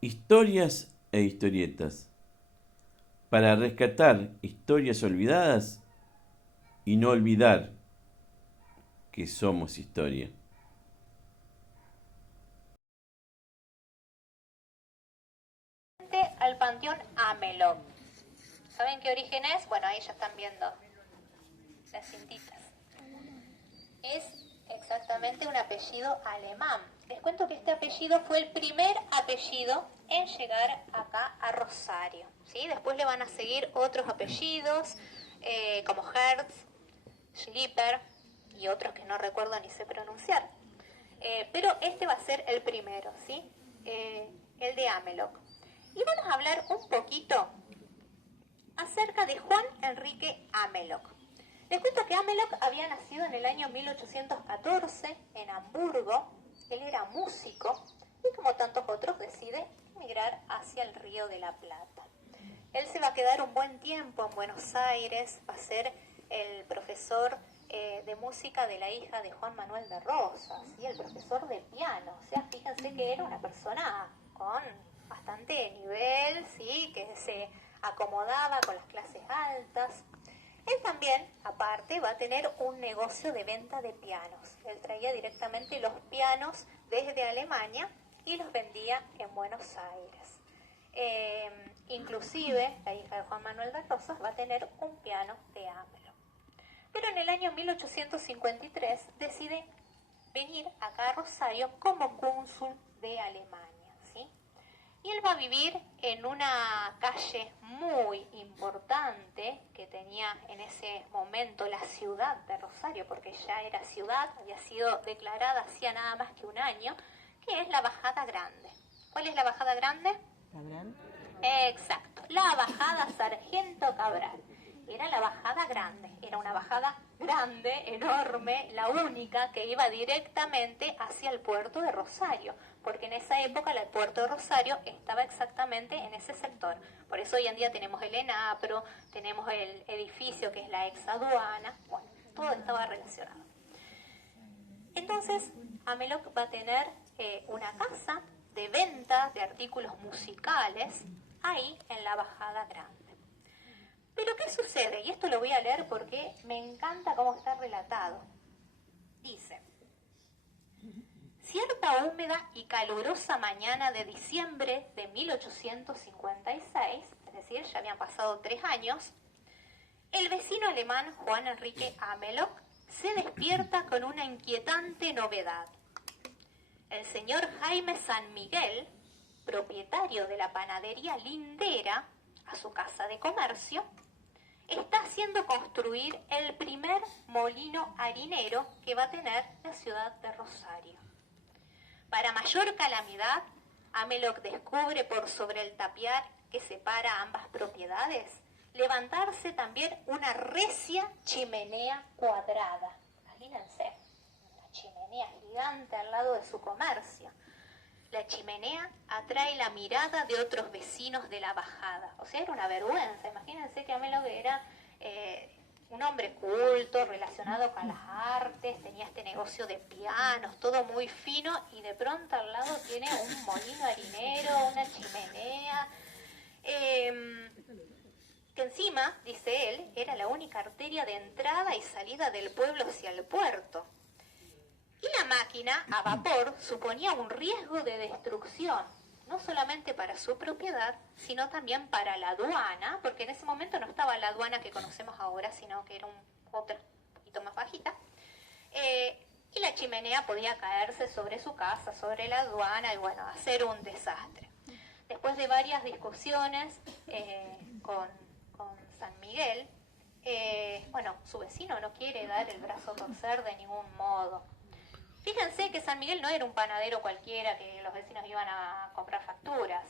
Historias e historietas, para rescatar historias olvidadas y no olvidar que somos historia. Al panteón Amelot. ¿Saben qué origen es? Bueno, ahí ya están viendo las cintitas. Es exactamente un apellido alemán. Les cuento que este apellido fue el primer apellido en llegar acá a Rosario, ¿sí? Después le van a seguir otros apellidos, como Hertz, Schlipper y otros que no recuerdo ni sé pronunciar. Pero este va a ser el primero, ¿sí? El de Amelot. Y vamos a hablar un poquito acerca de Juan Enrique Amelot. Les cuento que Amelot había nacido en el año 1814 en Hamburgo. Él era músico y, como tantos otros, decide emigrar hacia el Río de la Plata. Él se va a quedar un buen tiempo en Buenos Aires, va a ser el profesor de música de la hija de Juan Manuel de Rosas, ¿sí? El profesor de piano. O sea, fíjense que era una persona con bastante nivel, ¿sí? Que se acomodaba con las clases altas. Él también, aparte, va a tener un negocio de venta de pianos. Él traía directamente los pianos desde Alemania y los vendía en Buenos Aires. Inclusive, la hija de Juan Manuel de Rosas va a tener un piano de Amelot. Pero en el año 1853 decide venir acá a Rosario como cónsul de Alemania, ¿sí? Y él va a vivir en una calle muy importante que tenía en ese momento la ciudad de Rosario, porque ya era ciudad, había sido declarada hacía nada más que un año, que es la Bajada Grande. ¿Cuál es la Bajada Grande? ¿Cabral? Exacto, la Bajada Sargento Cabral. Era la bajada grande, era una bajada grande, enorme, la única que iba directamente hacia el puerto de Rosario, porque en esa época el puerto de Rosario estaba exactamente en ese sector. Por eso hoy en día tenemos el ENAPRO, tenemos el edificio que es la ex aduana, bueno, todo estaba relacionado. Entonces, Amelot va a tener una casa de venta de artículos musicales ahí en la Bajada Grande. Pero ¿qué sucede? Y esto lo voy a leer porque me encanta cómo está relatado. Dice: cierta húmeda y calurosa mañana de diciembre de 1856, es decir, ya habían pasado 3 años, el vecino alemán Juan Enrique Amelot se despierta con una inquietante novedad. El señor Jaime San Miguel, propietario de la panadería Lindera, a su casa de comercio, está haciendo construir el primer molino harinero que va a tener la ciudad de Rosario. Para mayor calamidad, Amelot descubre por sobre el tapial que separa ambas propiedades levantarse también una recia chimenea cuadrada. Imagínense, una chimenea gigante al lado de su comercio. La chimenea atrae la mirada de otros vecinos de la bajada. O sea, era una vergüenza. Imagínense que Amelot era un hombre culto, relacionado con las artes, tenía este negocio de pianos, todo muy fino, y de pronto al lado tiene un molino harinero, una chimenea, que encima, dice él, era la única arteria de entrada y salida del pueblo hacia el puerto. Y la máquina a vapor suponía un riesgo de destrucción, no solamente para su propiedad, sino también para la aduana, porque en ese momento no estaba la aduana que conocemos ahora, sino que era otra un poquito más bajita. Y la chimenea podía caerse sobre su casa, sobre la aduana, y bueno, hacer un desastre. Después de varias discusiones con San Miguel, bueno, su vecino no quiere dar el brazo a torcer de ningún modo. Fíjense que San Miguel no era un panadero cualquiera que los vecinos iban a comprar facturas,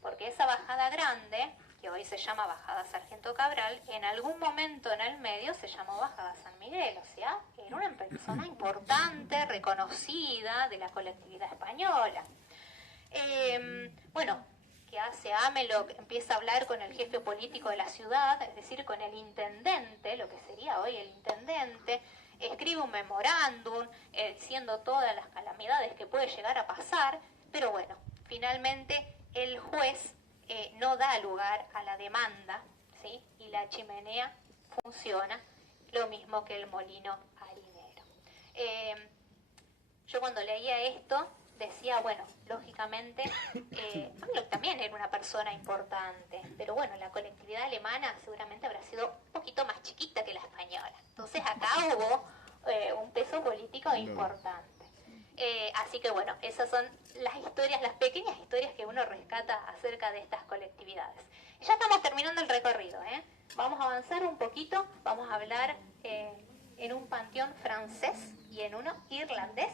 porque esa bajada grande, que hoy se llama Bajada Sargento Cabral, en algún momento en el medio se llamó Bajada San Miguel, o sea, era una persona importante, reconocida de la colectividad española. Bueno, ¿qué hace Amelot? Empieza a hablar con el jefe político de la ciudad, es decir, con el intendente, lo que sería hoy el intendente. Escribe un memorándum diciendo todas las calamidades que puede llegar a pasar, pero bueno, finalmente el juez no da lugar a la demanda, ¿sí? Y la chimenea funciona, lo mismo que el molino harinero. Yo cuando leía esto decía, bueno, lógicamente, Pablo también era una persona importante, pero bueno, la colectividad alemana seguramente habrá sido un poquito más chiquita que la española. Entonces acá hubo un peso político importante. Así que bueno, esas son las historias, las pequeñas historias que uno rescata acerca de estas colectividades. Y ya estamos terminando el recorrido, ¿eh? Vamos a avanzar un poquito, vamos a hablar en un panteón francés y en uno irlandés.